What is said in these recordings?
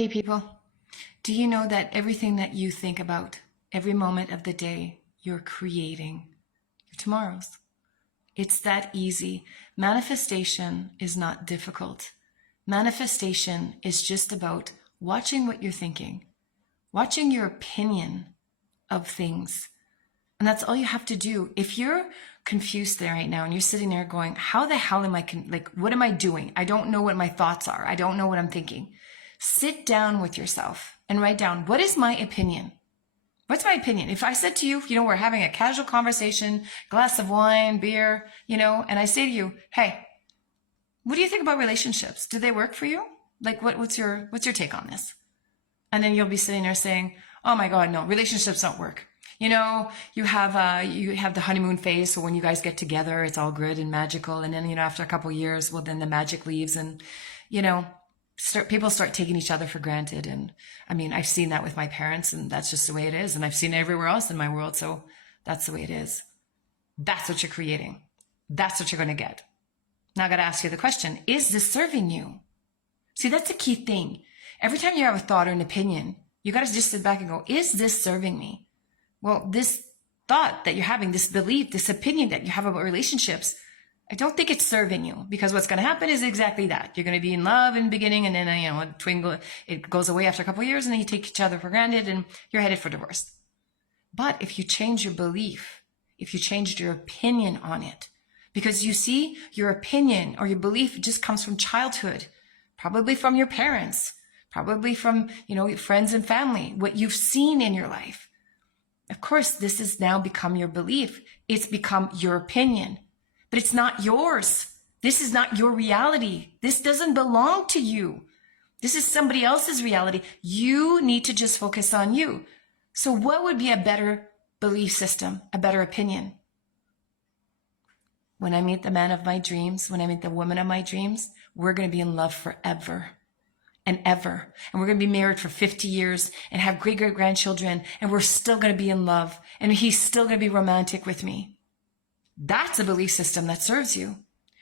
Hey people, do you know that everything that you think about every moment of the day, you're creating your tomorrows? It's that easy. Manifestation is not difficult. Manifestation is just about watching what you're thinking, watching your opinion of things. And that's all you have to do. If you're confused there right now and you're sitting there going, how the hell am I, what am I doing? I don't know what my thoughts are. I don't know what I'm thinking. Sit down with yourself and write down, what is my opinion? What's my opinion? If I said to you, we're having a casual conversation, glass of wine, beer, and I say to you, hey, what do you think about relationships? Do they work for you? Like, what's your take on this? And then you'll be sitting there saying, oh my God, no, relationships don't work. You have the honeymoon phase. So when you guys get together, it's all good and magical. And then, after a couple of years, well, then the magic leaves and, people start taking each other for granted. And I mean, I've seen that with my parents, and that's just the way it is. And I've seen it everywhere else in my world. So that's the way it is. That's what you're creating. That's what you're going to get. Now I got to ask you the question, is this serving you? See, that's a key thing. Every time you have a thought or an opinion, you got to just sit back and go, is this serving me? Well, this thought that you're having, this belief, this opinion that you have about relationships, I don't think it's serving you, because what's going to happen is exactly that. You're going to be in love in the beginning, and then, it goes away after a couple of years, and then you take each other for granted and you're headed for divorce. But if you change your belief, if you changed your opinion on it, because you see, your opinion or your belief just comes from childhood, probably from your parents, probably from, your friends and family, what you've seen in your life. Of course, this has now become your belief. It's become your opinion. But it's not yours. This is not your reality. This doesn't belong to you. This is somebody else's reality. You need to just focus on you. So what would be a better belief system, a better opinion? When I meet the man of my dreams, when I meet the woman of my dreams, we're going to be in love forever and ever. And we're going to be married for 50 years and have great-great-grandchildren. And we're still going to be in love. And he's still going to be romantic with me. That's a belief system that serves you.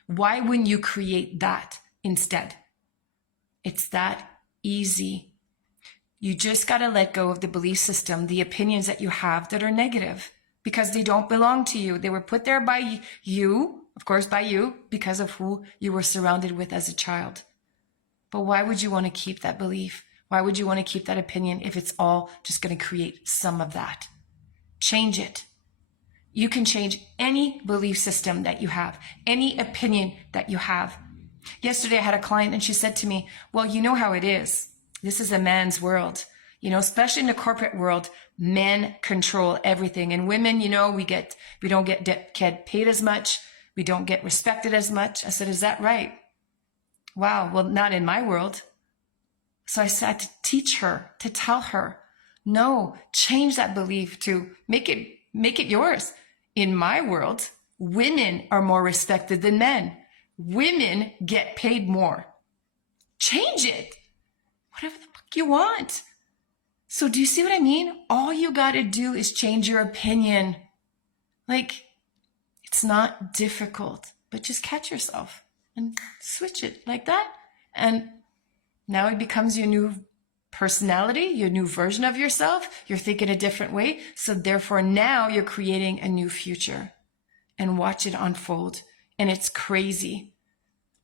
Why wouldn't you create that instead? It's that easy. You just got to let go of the belief system, the opinions that you have that are negative, because they don't belong to you. They were put there by you, of course, by you, because of who you were surrounded with as a child. But why would you want to keep that belief? Why would you want to keep that opinion if it's all just going to create some of that? Change it. You can change any belief system that you have, any opinion that you have. Yesterday, I had a client and she said to me, well, you know how it is. This is a man's world. Especially in the corporate world, men control everything. And women, we don't get paid as much. We don't get respected as much. I said, is that right? Wow. Well, not in my world. So I had to teach her, to tell her, no, change that belief to make it yours. In my world, women are more respected than men. Women get paid more. Change it. Whatever the fuck you want. So do you see what I mean? All you got to do is change your opinion. It's not difficult, but just catch yourself and switch it like that. And now it becomes your new personality, your new version of yourself. You're thinking a different way. So therefore now you're creating a new future, and watch it unfold. And it's crazy.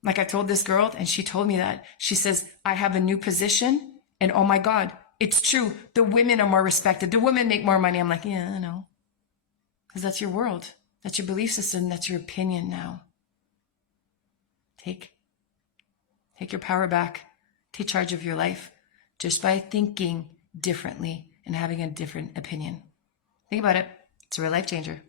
Like I told this girl and she told me that. She says, I have a new position, and oh my God, it's true. The women are more respected. The women make more money. I'm like, yeah, I know. Because that's your world. That's your belief system. That's your opinion now. Take your power back. Take charge of your life. Just by thinking differently and having a different opinion. Think about it. It's a real life changer.